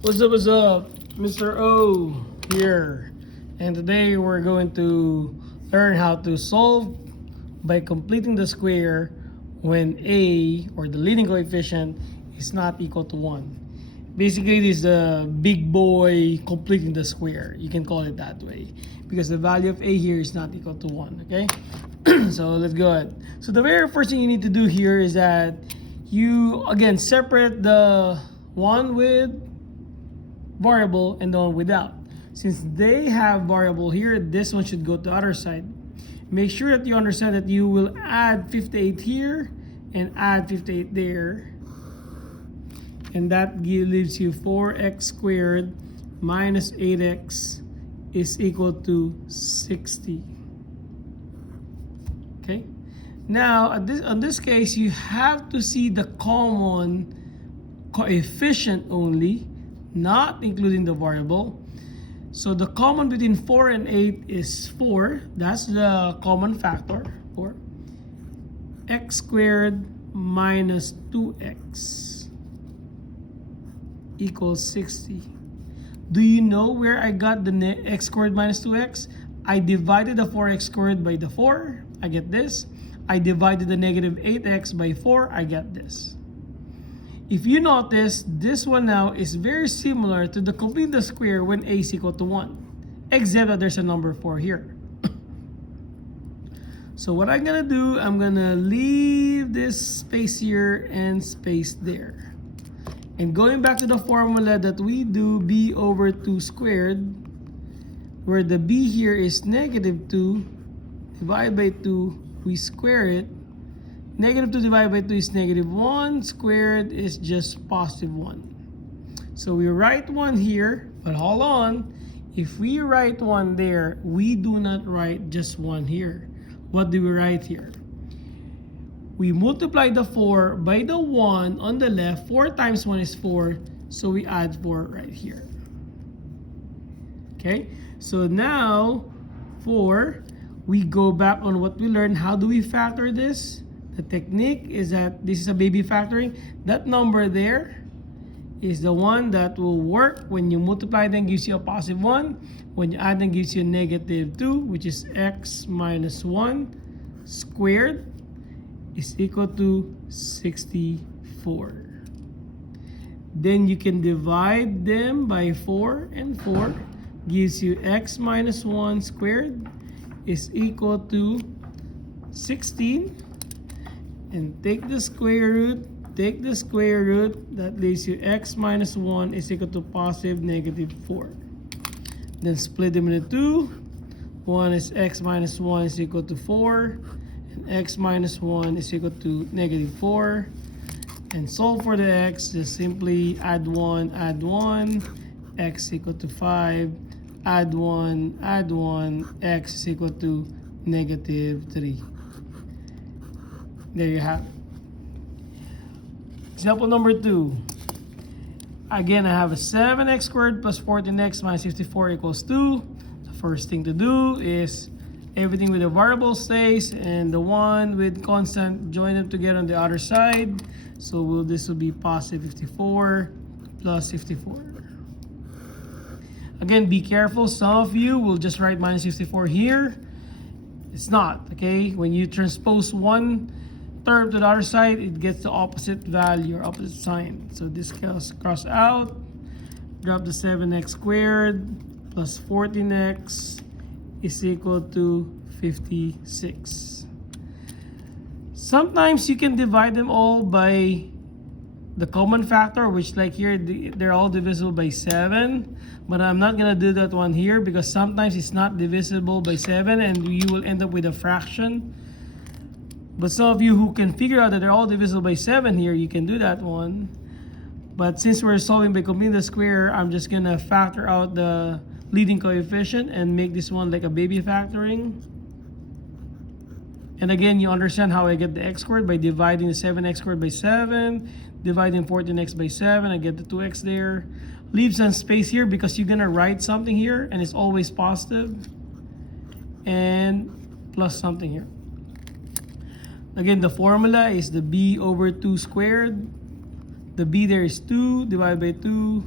What's up? Mr. O here. And today we're going to learn how to solve by completing the square when A, or the leading coefficient, is not equal to 1. Basically, this is the big boy completing the square. You can call it that way. Because the value of A here is not equal to 1. Okay? So let's go ahead. So the very first thing you need to do here is that you, again, separate the one with variable and the one without. Since they have variable here, this one should go to the other side. Make sure that you understand that you will add 58 here and add 58 there. And that leaves you 4x squared minus 8x is equal to 60. Okay? Now, in this case, you have to see the common coefficient only, not including the variable. So the common between 4 and 8 is 4. That's the common factor. 4. X squared minus 2x equals 60. Do you know where I got the x squared minus 2x? I divided the 4x squared by the 4. I get this. I divided the negative 8x by 4. I get this. If you notice, this one now is very similar to the complete the square when a is equal to 1, except that there's a number 4 here. So what I'm gonna do, I'm gonna leave this space here and space there. And going back to the formula that we do, b over 2 squared, where the b here is negative 2, divided by 2, we square it. Negative 2 divided by 2 is negative 1. Squared is just positive 1. So we write 1 here, but hold on. If we write 1 there, we do not write just 1 here. What do we write here? We multiply the 4 by the 1 on the left. 4 times 1 is 4. So we add 4 right here. Okay? So now, 4, we go back on what we learned. How do we factor this? The technique is that this is a baby factoring. That number there is the one that will work when you multiply them, gives you a positive 1. When you add them, gives you a negative 2, which is x minus 1 squared is equal to 64. Then you can divide them by 4, and 4 gives you x minus 1 squared is equal to 16. And take the square root, that leaves you x minus 1 is equal to positive negative 4. Then split them into 2. 1 is x minus 1 is equal to 4. And x minus 1 is equal to negative 4. And solve for the x, just simply add 1, x equal to 5. Add 1, x is equal to negative 3. There you have it. Example number 2. Again, I have a 7x squared plus 14x minus 54 equals 2. The first thing to do is everything with the variable stays, and the one with constant, join them together on the other side. So this will be positive 54 plus 54. Again, be careful. Some of you will just write minus 54 here. It's not, okay? When you transpose one term to the other side, it gets the opposite value or opposite sign. So this goes cross out, drop the 7x squared plus 14x is equal to 56. Sometimes you can divide them all by the common factor, which like here, they're all divisible by 7. But I'm not gonna do that one here because sometimes it's not divisible by 7 and you will end up with a fraction. But some of you who can figure out that they're all divisible by 7 here, you can do that one. But since we're solving by completing the square, I'm just gonna factor out the leading coefficient and make this one like a baby factoring. And again, you understand how I get the x squared by dividing the 7x squared by 7, dividing 14x by 7, I get the 2x there. Leave some space here because you're gonna write something here and it's always positive. And plus something here. Again, the formula is the b over 2 squared. The b there is 2 divided by 2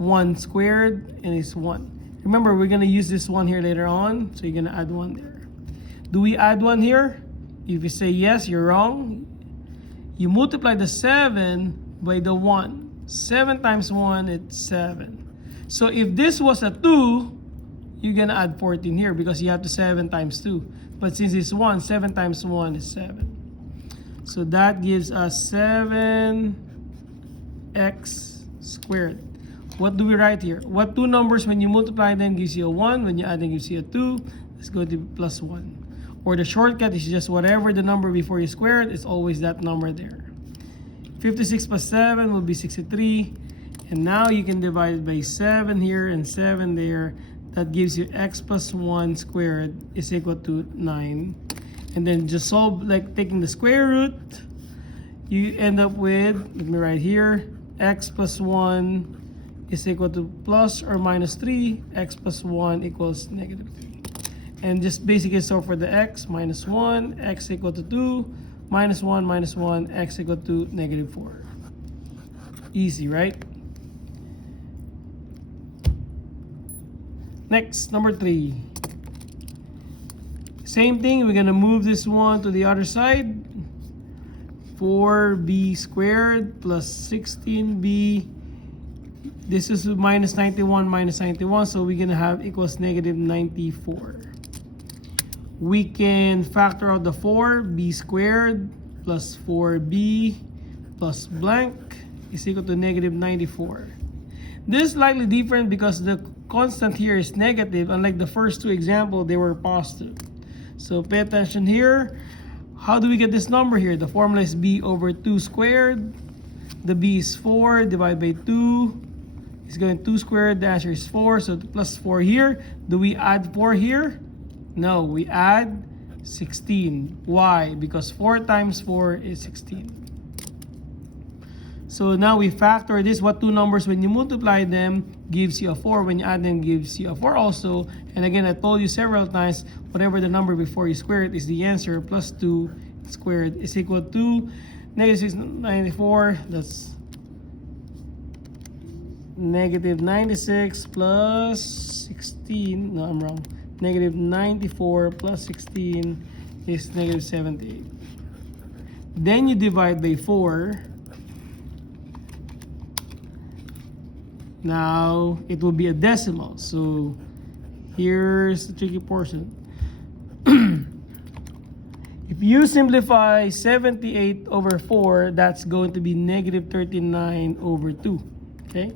1 squared, and it's 1. Remember, we're going to use this 1 here later on, so you're going to add 1 there. Do we add 1 here? If you say yes, you're wrong. You multiply the 7 by the 1. 7 times 1, it's 7. So if this was a 2, you're going to add 14 here because you have to 7 times 2. But since it's 1, 7 times 1 is 7. So that gives us 7x squared. What do we write here? What two numbers when you multiply them gives you a 1, when you add them gives you a 2. It's going to be plus 1. Or the shortcut is just whatever the number before you square it, it's always that number there. 56 plus 7 will be 63. And now you can divide it by 7 here and 7 there. That gives you x plus 1 squared is equal to 9. And then just solve like taking the square root. You end up with, let me write here, x plus 1 is equal to plus or minus 3. X plus 1 equals negative 3. And just basically solve for the x, minus 1, x equal to 2, minus 1, x equal to negative 4. Easy, right? Next, number 3. Same thing, we're gonna move this one to the other side. 4b squared plus 16b. This is minus 91, so we're gonna have equals negative 94. We can factor out the 4, b squared plus 4b plus blank is equal to negative 94. This is slightly different because the constant here is negative, unlike the first two examples, they were positive. So pay attention here. How do we get this number here? The formula is b over 2 squared. The b is 4 divided by 2. It's going 2 squared, the answer is 4, so plus 4 here. Do we add 4 here? No, we add 16. Why? Because 4 times 4 is 16. So now we factor this. What two numbers when you multiply them gives you a 4. When you add them gives you a 4 also. And again, I told you several times, whatever the number before you square it is the answer. Plus 2 squared is equal to negative 694. That's negative 96 plus 16. No, I'm wrong. Negative 94 plus 16 is negative 78. Then you divide by 4. Now it will be a decimal. So here's the tricky portion. If you simplify 78 over 4, that's going to be negative 39 over 2. Okay?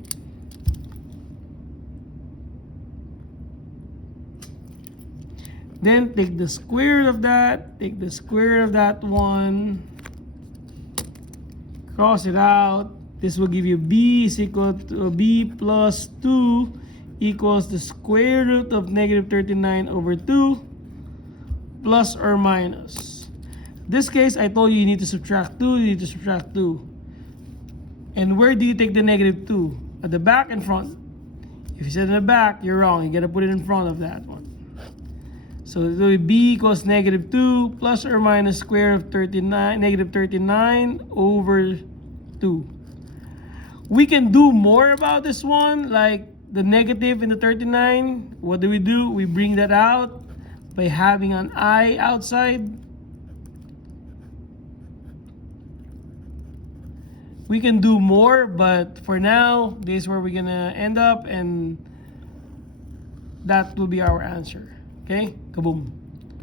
Then take the square root of that, take the square root of that one, cross it out. This will give you b is equal to b plus 2 equals the square root of negative 39 over 2 plus or minus. In this case, I told you you need to subtract 2, you need to subtract 2. And where do you take the negative 2? At the back and front. If you said in the back, you're wrong. You gotta put it in front of that one. So it will be b equals negative 2 plus or minus square of 39, negative 39 over 2. We can do more about this one, like the negative in the 39. What do? We bring that out by having an I outside. We can do more, but for now, this is where we're gonna end up, and that will be our answer. Okay? Kaboom.